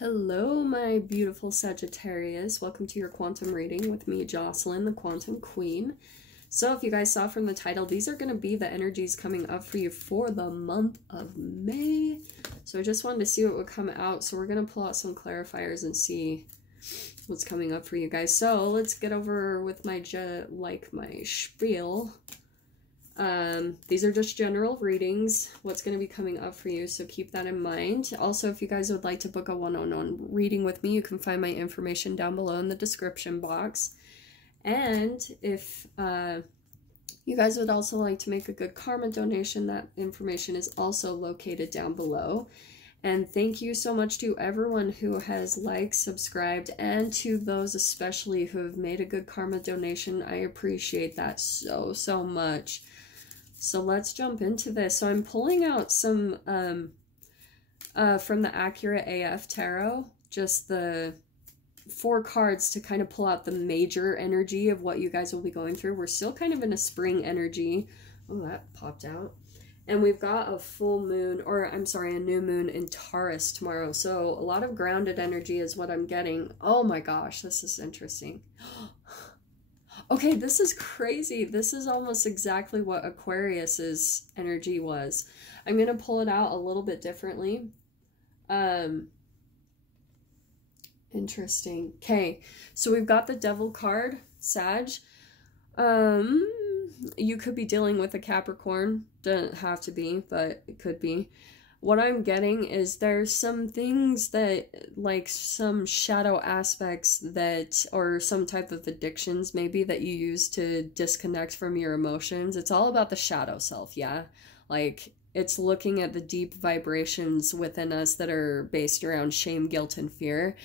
Hello, my beautiful Sagittarius. Welcome to your quantum reading with me, Jocelyn, the Quantum Queen. So if you guys saw from the title, these are going to be the energies coming up for you for the month of May. So I just wanted to see what would come out. So we're going to pull out some clarifiers and see what's coming up for you guys. So let's get over with my spiel. These are just general readings, what's going to be coming up for you, so keep that in mind. Also, if you guys would like to book a one-on-one reading with me, you can find my information down below in the description box. And if you guys would also like to make a good karma donation, that information is also located down below. And thank you so much to everyone who has liked, subscribed, and to those especially who have made a good karma donation. I appreciate that so much. So let's jump into this. So I'm pulling out some from the Accurate AF Tarot, just the 4 cards to kind of pull out the major energy of what you guys will be going through. We're still kind of in a spring energy. Oh, that popped out. And we've got a full moon, or I'm sorry, a new moon in Taurus tomorrow. So a lot of grounded energy is what I'm getting. Oh my gosh, this is interesting. Okay, this is crazy. This is almost exactly what Aquarius's energy was. I'm going to pull it out a little bit differently. Interesting. Okay, so we've got the Devil card, Sag. You could be dealing with a Capricorn. Doesn't have to be, but it could be. What I'm getting is there's some things that, like some shadow aspects that, or some type of addictions maybe that you use to disconnect from your emotions. It's all about the shadow self, yeah? Like, it's looking at the deep vibrations within us that are based around shame, guilt, and fear,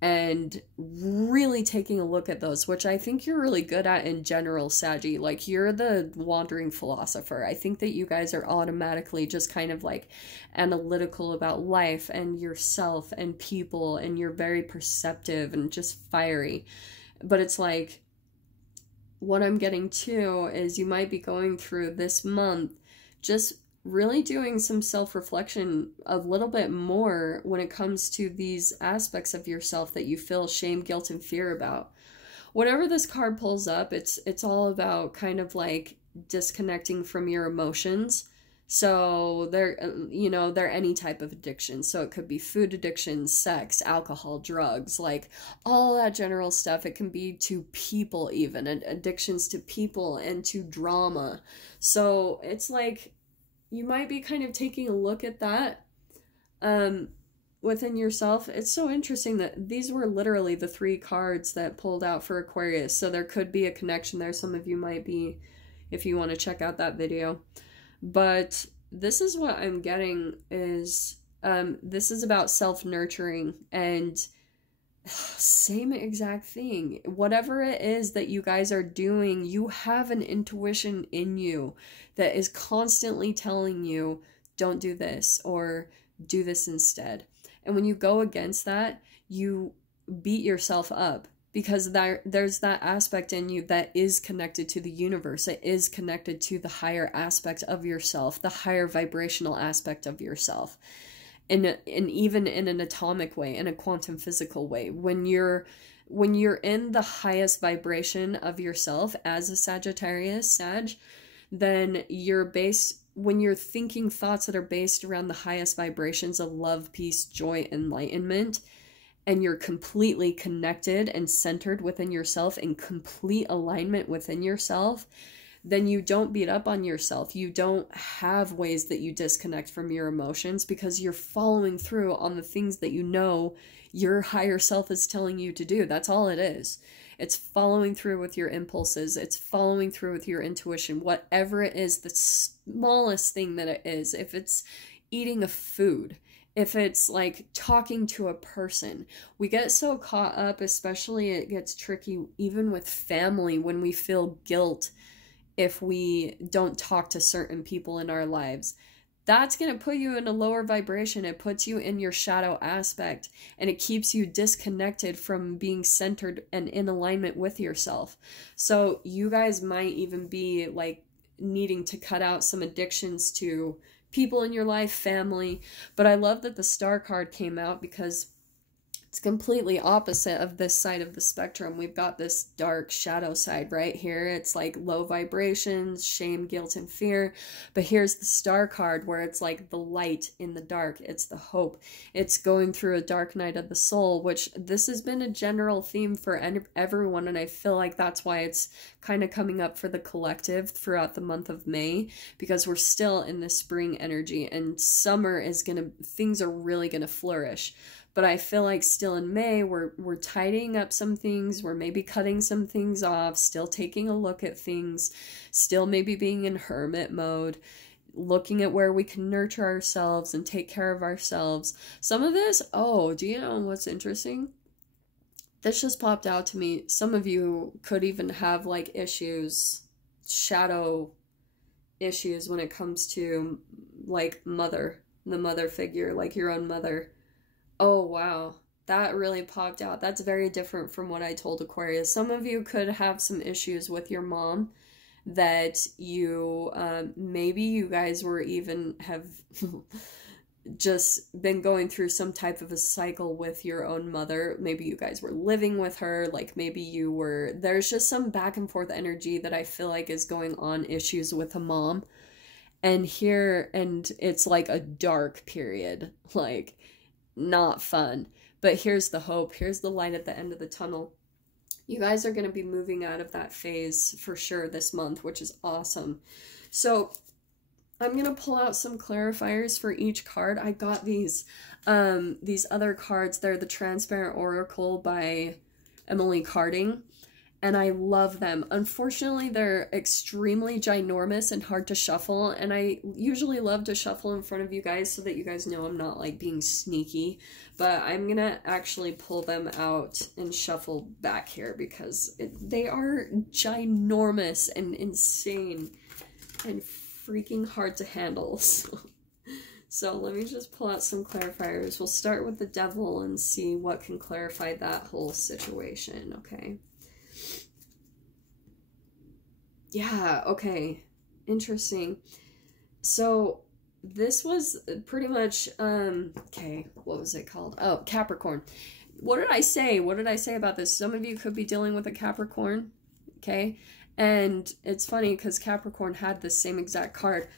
and really taking a look at those, which I think you're really good at in general, Saggy. Like, you're the wandering philosopher. I think that you guys are automatically just kind of like analytical about life and yourself and people, and you're very perceptive and just fiery. But it's like, what I'm getting too is you might be going through this month just really doing some self-reflection a little bit more when it comes to these aspects of yourself that you feel shame, guilt, and fear about. Whenever this card pulls up, it's all about kind of like disconnecting from your emotions. So they're any type of addiction. So it could be food addiction, sex, alcohol, drugs, like all that general stuff. It can be to people even, and addictions to people and to drama. So it's like, you might be kind of taking a look at that within yourself. It's so interesting that these were literally the 3 cards that pulled out for Aquarius. So there could be a connection there. Some of you might be, if you want to check out that video. But this is what I'm getting is, this is about self-nurturing, and same exact thing. Whatever it is that you guys are doing, you have an intuition in you that is constantly telling you, don't do this, or do this instead. And when you go against that, you beat yourself up, because there's that aspect in you that is connected to the universe. It is connected to the higher aspect of yourself, the higher vibrational aspect of yourself. And even in an atomic way, in a quantum physical way, when you're in the highest vibration of yourself as a Sagittarius, Sag, then when you're thinking thoughts that are based around the highest vibrations of love, peace, joy, enlightenment, and you're completely connected and centered within yourself, in complete alignment within yourself, then you don't beat up on yourself. You don't have ways that you disconnect from your emotions, because you're following through on the things that you know your higher self is telling you to do. That's all it is. It's following through with your impulses. It's following through with your intuition, whatever it is, the smallest thing that it is. If it's eating a food, if it's like talking to a person. We get so caught up, especially it gets tricky even with family, when we feel guilt if we don't talk to certain people in our lives. That's going to put you in a lower vibration. It puts you in your shadow aspect, and it keeps you disconnected from being centered and in alignment with yourself. So you guys might even be like needing to cut out some addictions to people in your life, family. But I love that the Star card came out, because It's completely opposite of this side of the spectrum. We've got this dark shadow side right here. It's like low vibrations, shame, guilt, and fear. But here's the star card where it's like the light in the dark. It's the hope. It's going through a dark night of the soul, which this has been a general theme for everyone. And I feel like that's why it's kind of coming up for the collective throughout the month of May, because we're still in the spring energy and summer is things are really gonna flourish. But I feel like still in May, we're tidying up some things, we're maybe cutting some things off, still taking a look at things, still maybe being in hermit mode, looking at where we can nurture ourselves and take care of ourselves. Some of this, oh, do you know what's interesting? This just popped out to me. Some of you could even have like issues, shadow issues when it comes to like the mother figure, like your own mother. Oh, wow. That really popped out. That's very different from what I told Aquarius. Some of you could have some issues with your mom that you, maybe you guys were even have just been going through some type of a cycle with your own mother. Maybe you guys were living with her. Like maybe there's just some back and forth energy that I feel like is going on, issues with a mom. And it's like a dark period. Like, not fun. But here's the hope. Here's the light at the end of the tunnel. You guys are going to be moving out of that phase for sure this month, which is awesome. So I'm going to pull out some clarifiers for each card. I got these other cards. They're the Transparent Oracle by Emily Carding. And I love them. Unfortunately, they're extremely ginormous and hard to shuffle. And I usually love to shuffle in front of you guys so that you guys know I'm not like being sneaky. But I'm going to actually pull them out and shuffle back here because they are ginormous and insane and freaking hard to handle. So let me just pull out some clarifiers. We'll start with the Devil and see what can clarify that whole situation, okay? Yeah, okay. Interesting. So this was pretty much, okay, what was it called? Oh, Capricorn. What did I say? What did I say about this? Some of you could be dealing with a Capricorn, okay? And it's funny because Capricorn had the same exact card.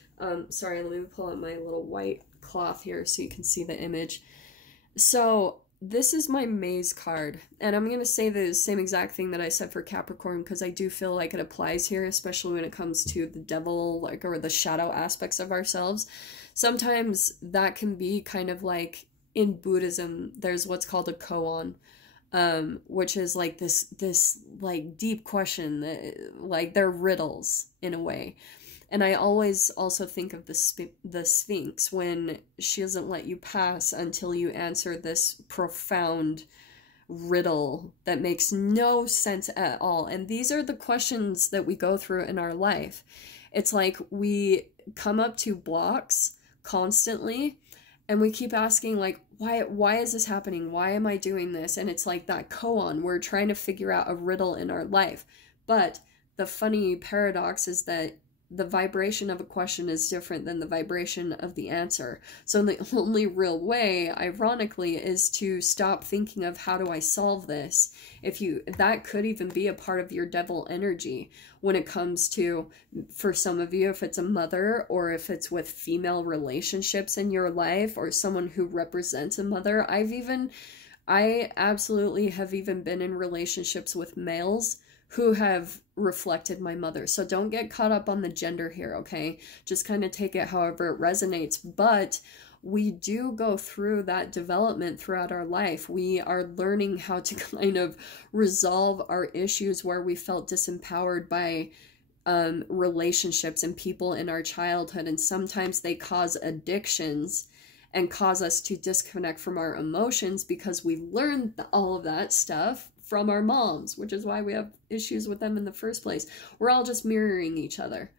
Sorry, let me pull out my little white cloth here so you can see the image. So this is my maze card, and I'm going to say the same exact thing that I said for Capricorn because I do feel like it applies here, especially when it comes to the devil, like, or the shadow aspects of ourselves. Sometimes that can be kind of like in Buddhism, there's what's called a koan, which is like this like deep question that, like, they're riddles in a way. And I always also think of the Sphinx when she doesn't let you pass until you answer this profound riddle that makes no sense at all. And these are the questions that we go through in our life. It's like we come up to blocks constantly and we keep asking, like, why is this happening? Why am I doing this? And it's like that koan. We're trying to figure out a riddle in our life. But the funny paradox is that the vibration of a question is different than the vibration of the answer. So the only real way, ironically, is to stop thinking of how do I solve this. That could even be a part of your devil energy when it comes to, for some of you, if it's a mother or if it's with female relationships in your life or someone who represents a mother. I absolutely have even been in relationships with males who have reflected my mother. So don't get caught up on the gender here, okay? Just kind of take it however it resonates. But we do go through that development throughout our life. We are learning how to kind of resolve our issues where we felt disempowered by relationships and people in our childhood. And sometimes they cause addictions and cause us to disconnect from our emotions because we learned all of that stuff from our moms, which is why we have issues with them in the first place. We're all just mirroring each other.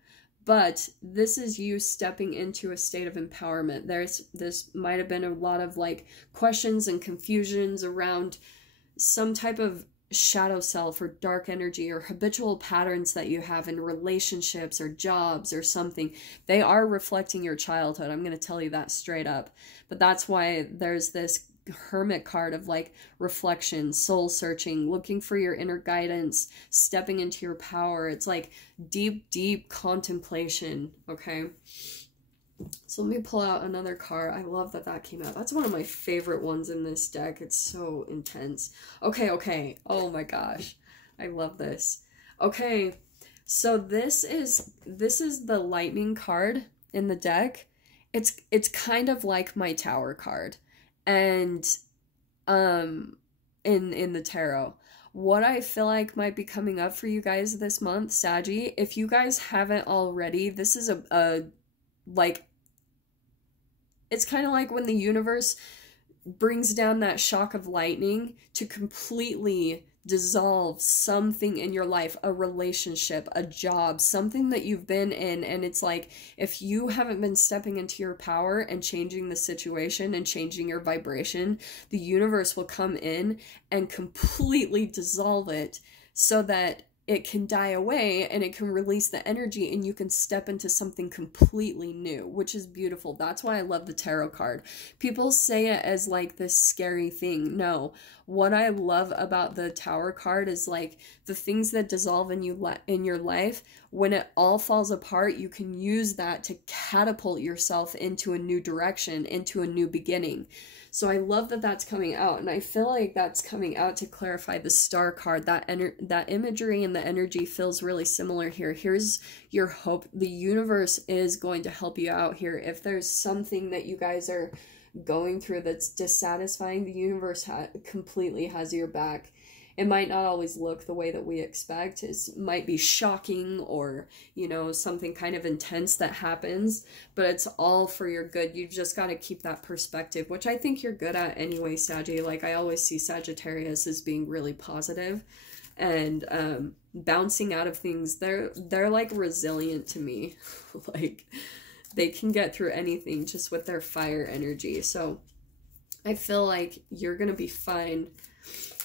But this is you stepping into a state of empowerment. This might have been a lot of like questions and confusions around some type of shadow self or dark energy or habitual patterns that you have in relationships or jobs or something. They are reflecting your childhood. I'm going to tell you that straight up. But that's why there's this Hermit card of like reflection, soul searching, looking for your inner guidance, stepping into your power. It's like deep contemplation. Okay, so let me pull out another card. I love that that came out. That's one of my favorite ones in this deck. It's so intense. Okay. Oh my gosh, I love this. Okay, so this is the lightning card in the deck. It's kind of like my Tower card, and in the tarot. What I feel like might be coming up for you guys this month, Saggy, if you guys haven't already, this is a like, it's kind of like when the universe brings down that shock of lightning to completely dissolve something in your life, a relationship, a job, something that you've been in, and it's like, if you haven't been stepping into your power and changing the situation and changing your vibration, the universe will come in and completely dissolve it so that it can die away and it can release the energy and you can step into something completely new, which is beautiful. That's why I love the tarot card. People say it as like this scary thing. No, what I love about the Tower card is like the things that dissolve in your life, when it all falls apart, you can use that to catapult yourself into a new direction, into a new beginning. So I love that that's coming out, and I feel like that's coming out to clarify the Star card. That imagery and the energy feels really similar here. Here's your hope. The universe is going to help you out here. If there's something that you guys are going through that's dissatisfying, the universe completely has your back. It might not always look the way that we expect. It might be shocking or, you know, something kind of intense that happens, but it's all for your good. You've just got to keep that perspective, which I think you're good at anyway, Saggy. Like, I always see Sagittarius as being really positive and bouncing out of things. They're like resilient to me. Like, they can get through anything just with their fire energy. So I feel like you're going to be fine.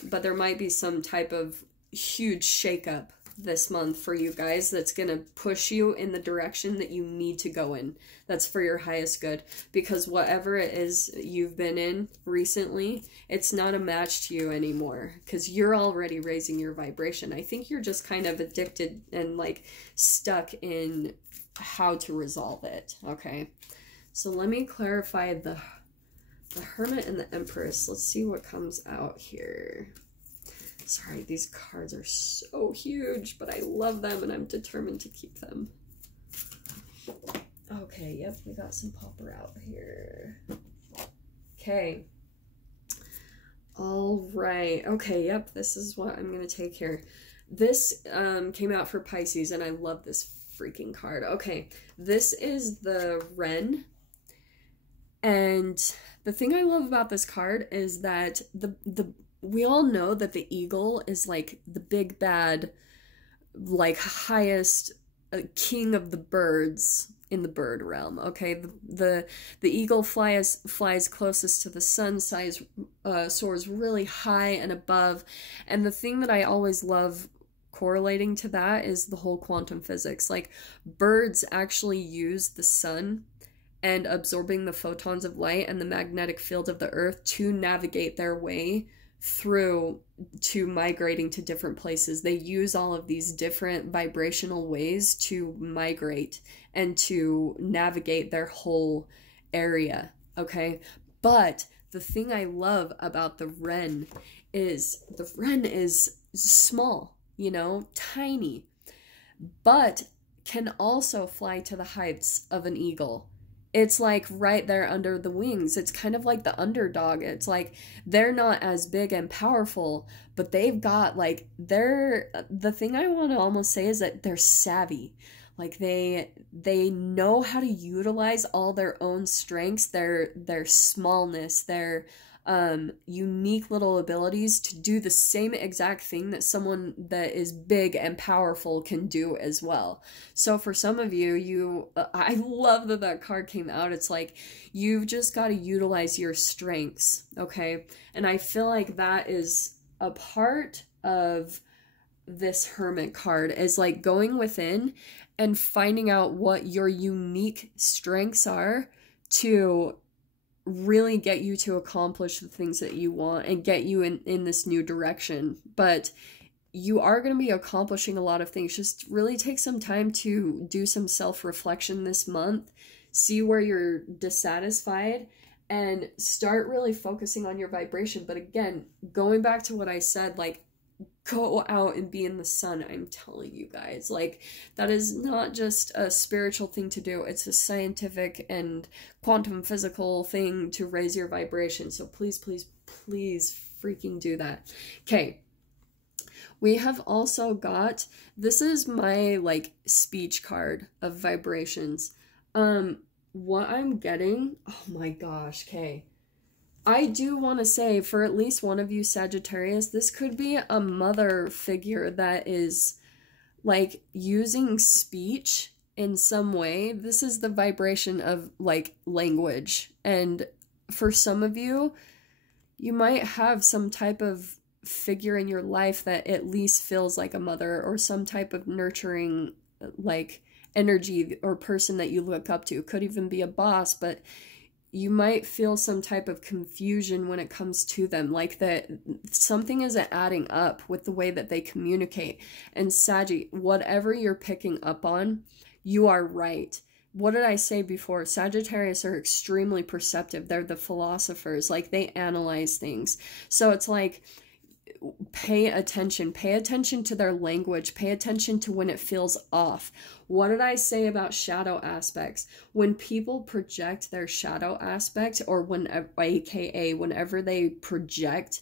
But there might be some type of huge shakeup this month for you guys that's going to push you in the direction that you need to go in. That's for your highest good. Because whatever it is you've been in recently, it's not a match to you anymore. Because you're already raising your vibration. I think you're just kind of addicted and like stuck in how to resolve it. Okay. So let me clarify the Hermit and the Empress. Let's see what comes out here. Sorry, these cards are so huge, but I love them and I'm determined to keep them. Okay, yep, we got some popper out here. Okay. All right. Okay, yep, this is what I'm going to take here. This came out for Pisces, and I love this freaking card. Okay, this is the Wren. And the thing I love about this card is that we all know that the eagle is like the big bad, like highest king of the birds in the bird realm. Okay, the eagle flies closest to the sun, soars really high and above. And the thing that I always love correlating to that is the whole quantum physics. Like, birds actually use the sun and absorbing the photons of light and the magnetic field of the earth to navigate their way through to migrating to different places. They use all of these different vibrational ways to migrate and to navigate their whole area, okay? But the thing I love about the Wren is small, you know, tiny, but can also fly to the heights of an eagle. It's like right there under the wings. It's kind of like the underdog. It's like they're not as big and powerful, but they've got like the thing I want to almost say is that they're savvy. Like they know how to utilize all their own strengths, their smallness, their unique little abilities to do the same exact thing that someone that is big and powerful can do as well. So for some of you, I love that card came out. It's like, you've just got to utilize your strengths, okay? And I feel like that is a part of this Hermit card, is like going within and finding out what your unique strengths are to really get you to accomplish the things that you want and get you in this new direction. But you are going to be accomplishing a lot of things. Just really take some time to do some self-reflection this month, see where you're dissatisfied, and start really focusing on your vibration. But again, going back to what I said, like, go out and be in the sun. I'm telling you guys, like, that is not just a spiritual thing to do. It's a scientific and quantum physical thing to raise your vibration. So please, please, please freaking do that. Okay. We have also got, this is my, like, speech card of vibrations. What I'm getting, oh my gosh, okay. I do want to say, for at least one of you Sagittarius, this could be a mother figure that is, like, using speech in some way. This is the vibration of, like, language. And for some of you, you might have some type of figure in your life that at least feels like a mother, or some type of nurturing, like, energy or person that you look up to. Could even be a boss, but you might feel some type of confusion when it comes to them, like that something isn't adding up with the way that they communicate. And Saggy, whatever you're picking up on, you are right. What did I say before? Sagittarius are extremely perceptive. They're the philosophers. Like, they analyze things. So it's like, pay attention to their language, pay attention to when it feels off. What did I say about shadow aspects? When people project their shadow aspect, or whenever they project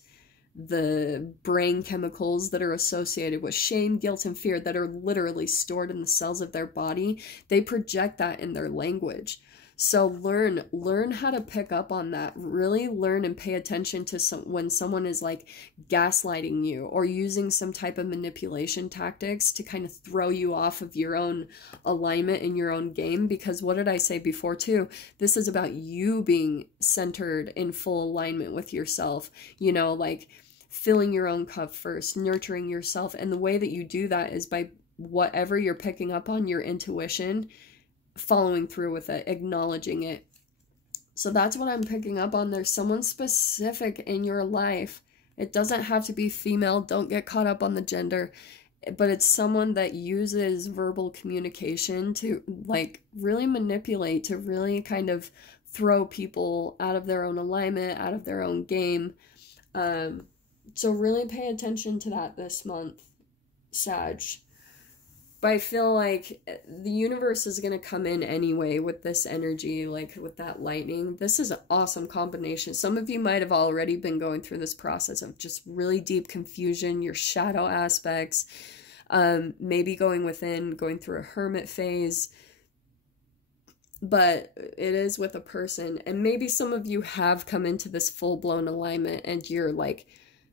the brain chemicals that are associated with shame, guilt, and fear that are literally stored in the cells of their body, they project that in their language. So learn how to pick up on that. Really learn and pay attention to when someone is, like, gaslighting you or using some type of manipulation tactics to kind of throw you off of your own alignment in your own game. Because what did I say before too? This is about you being centered in full alignment with yourself, you know, like filling your own cup first, nurturing yourself. And the way that you do that is by whatever you're picking up on, your intuition, following through with it, acknowledging it. So that's what I'm picking up on. There's someone specific in your life. It doesn't have to be female. Don't get caught up on the gender. But it's someone that uses verbal communication to, like, really manipulate, to really kind of throw people out of their own alignment, out of their own game. So really pay attention to that this month, Sag. But I feel like the universe is going to come in anyway with this energy, like with that lightning. This is an awesome combination. Some of you might have already been going through this process of just really deep confusion, your shadow aspects, maybe going within, going through a hermit phase. But it is with a person. And maybe some of you have come into this full-blown alignment and you're, like,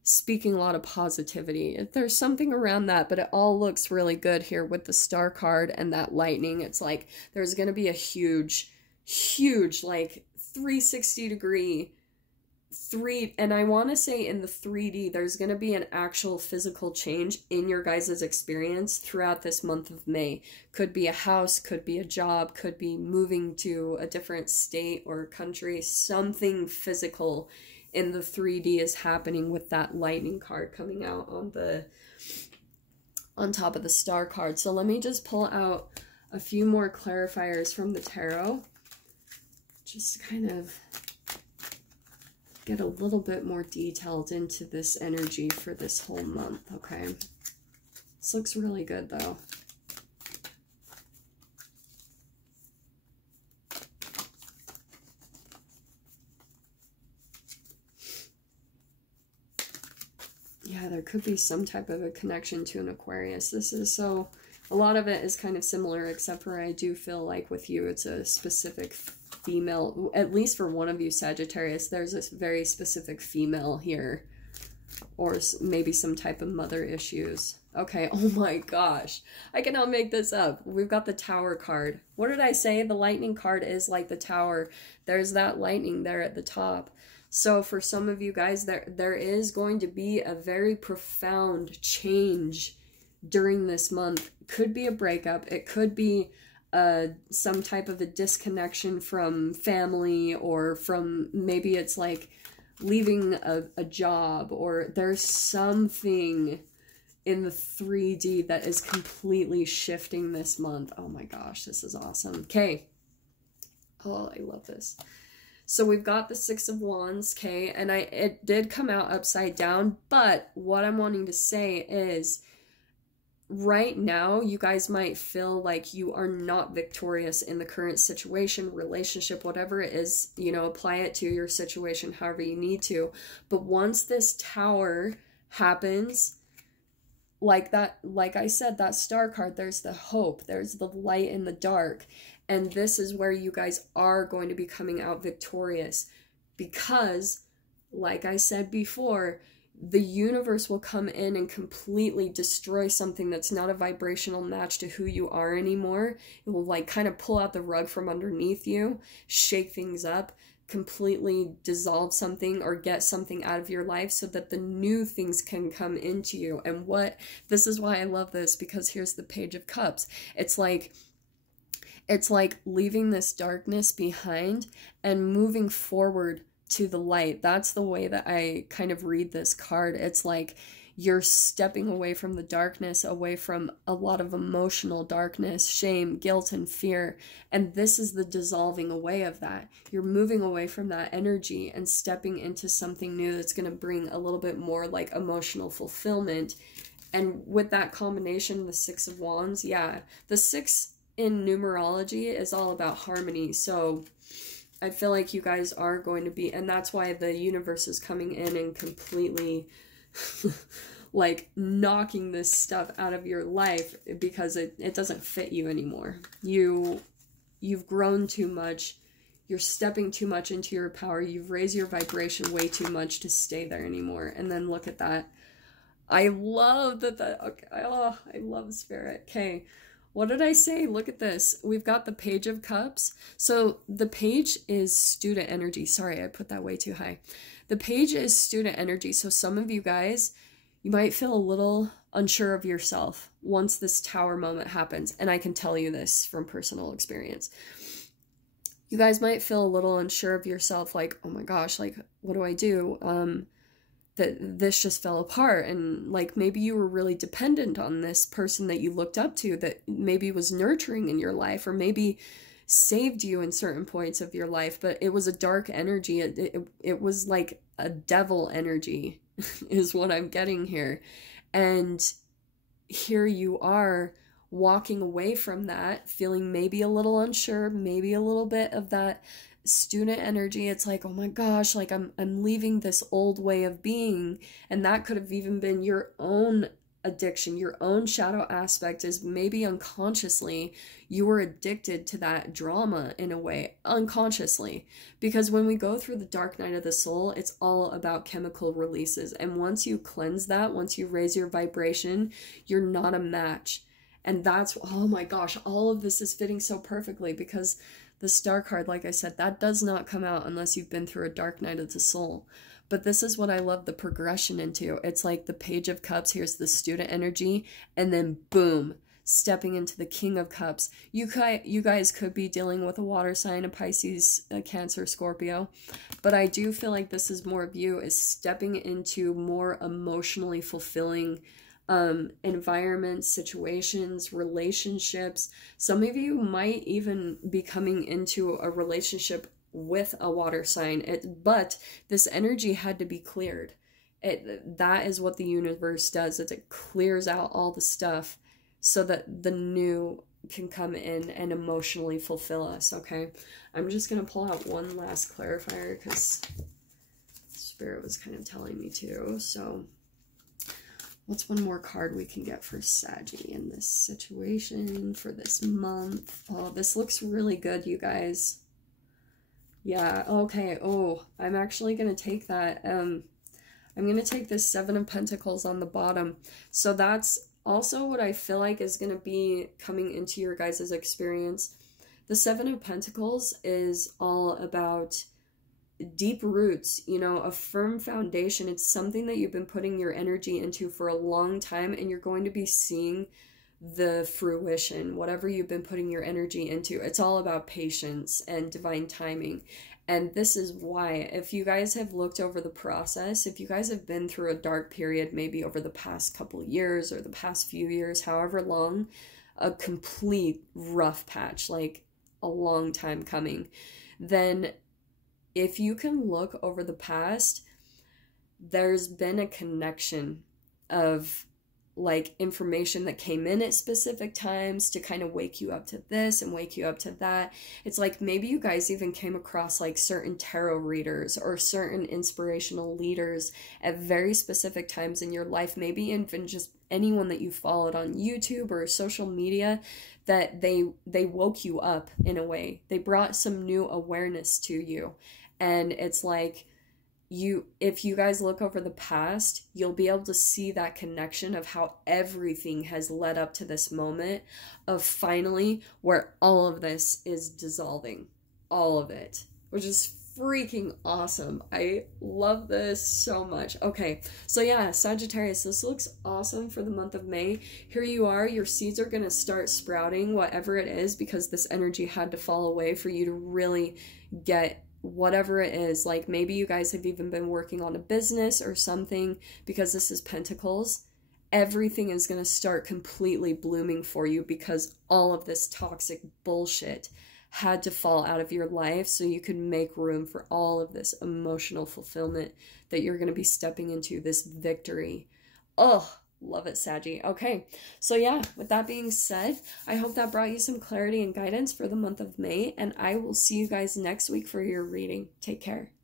speaking a lot of positivity. There's something around that, but it all looks really good here with the star card and that lightning. It's like there's going to be a huge, like 360-degree, and I want to say in the 3D, there's going to be an actual physical change in your guys' experience throughout this month of May. Could be a house, could be a job, could be moving to a different state or country. Something physical in the 3D is happening with that lightning card coming out on top of the star card. So let me just pull out a few more clarifiers from the tarot, just to kind of get a little bit more detailed into this energy for this whole month, okay? This looks really good, though. Yeah, there could be some type of a connection to an Aquarius. This is so, a lot of it is kind of similar, except for I do feel like with you, it's a specific female, at least for one of you Sagittarius, there's this very specific female here, or maybe some type of mother issues. Okay, oh my gosh, I cannot make this up. We've got the Tower card. What did I say? The lightning card is like the tower. There's that lightning there at the top. So for some of you guys, there is going to be a very profound change during this month. Could be a breakup. It could be some type of a disconnection from family, or from, maybe it's like leaving a job, or there's something in the 3D that is completely shifting this month. Oh my gosh, this is awesome. Okay. Oh, I love this. So we've got the Six of Wands, okay, and it did come out upside down, but what I'm wanting to say is, right now, you guys might feel like you are not victorious in the current situation, relationship, whatever it is, you know, apply it to your situation however you need to. But once this Tower happens, like that, like I said, that Star card, there's the hope, there's the light in the dark. And this is where you guys are going to be coming out victorious, because, like I said before, the universe will come in and completely destroy something that's not a vibrational match to who you are anymore. It will like kind of pull out the rug from underneath you, shake things up, completely dissolve something or get something out of your life so that the new things can come into you. And this is why I love this, because here's the Page of Cups. It's like leaving this darkness behind and moving forward to the light. That's the way that I kind of read this card. It's like you're stepping away from the darkness, away from a lot of emotional darkness, shame, guilt, and fear. And this is the dissolving away of that. You're moving away from that energy and stepping into something new that's going to bring a little bit more like emotional fulfillment. And with that combination, the Six of Wands, yeah, the six in numerology is all about harmony. So I feel like you guys are going to be, and that's why the universe is coming in and completely like knocking this stuff out of your life, because it doesn't fit you anymore. You've grown too much. You're stepping too much into your power. You've raised your vibration way too much to stay there anymore. And then look at that. I love that. Okay, oh, I love Spirit. Okay. What did I say? Look at this. We've got the Page of Cups. So the page is student energy. Sorry, I put that way too high. The page is student energy. So some of you guys, you might feel a little unsure of yourself once this Tower moment happens. And I can tell you this from personal experience. You guys might feel a little unsure of yourself, like, oh my gosh, like, what do I do? That this just fell apart, and like maybe you were really dependent on this person that you looked up to, that maybe was nurturing in your life, or maybe saved you in certain points of your life, but it was a dark energy. It was like a devil energy is what I'm getting here. And here you are walking away from that, feeling maybe a little unsure, maybe a little bit of that student energy. It's like, oh my gosh, like I'm leaving this old way of being. And that could have even been your own addiction, your own shadow aspect, is maybe unconsciously you were addicted to that drama in a way, unconsciously. Because when we go through the dark night of the soul, it's all about chemical releases. And once you cleanse that, once you raise your vibration, you're not a match. And that's, oh my gosh, all of this is fitting so perfectly, because the Star card, like I said, that does not come out unless you've been through a dark night of the soul. But this is what I love the progression into. It's like the Page of Cups, here's the student energy, and then boom, stepping into the King of Cups. You guys could be dealing with a water sign, a Pisces, a Cancer, Scorpio. But I do feel like this is more of you, is stepping into more emotionally fulfilling environments, situations, relationships. Some of you might even be coming into a relationship with a water sign, but this energy had to be cleared. That is what the universe does, is it clears out all the stuff so that the new can come in and emotionally fulfill us. Okay, I'm just gonna pull out one last clarifier because Spirit was kind of telling me to. So what's one more card we can get for Saggy in this situation for this month? Oh, this looks really good, you guys. Yeah, okay. Oh, I'm actually going to take that. I'm going to take this Seven of Pentacles on the bottom. So that's also what I feel like is going to be coming into your guys' experience. The Seven of Pentacles is all about deep roots, you know, a firm foundation. It's something that you've been putting your energy into for a long time, and you're going to be seeing the fruition, whatever you've been putting your energy into. It's all about patience and divine timing. And this is why, if you guys have looked over the process, if you guys have been through a dark period, maybe over the past couple years or the past few years, however long, a complete rough patch, like a long time coming, then if you can look over the past, there's been a connection of like information that came in at specific times to kind of wake you up to this and wake you up to that. It's like maybe you guys even came across like certain tarot readers or certain inspirational leaders at very specific times in your life, maybe even just anyone that you followed on YouTube or social media, that they woke you up in a way. They brought some new awareness to you. And it's like, if you guys look over the past, you'll be able to see that connection of how everything has led up to this moment of finally where all of this is dissolving, all of it, which is freaking awesome. I love this so much. Okay, so yeah, Sagittarius, this looks awesome for the month of May. Here you are, your seeds are going to start sprouting, whatever it is, because this energy had to fall away for you to really get whatever it is. Like maybe you guys have even been working on a business or something, because this is Pentacles. Everything is going to start completely blooming for you because all of this toxic bullshit had to fall out of your life so you could make room for all of this emotional fulfillment that you're going to be stepping into, this victory. Oh, love it, Saggy. Okay, so yeah, with that being said, I hope that brought you some clarity and guidance for the month of May, and I will see you guys next week for your reading. Take care.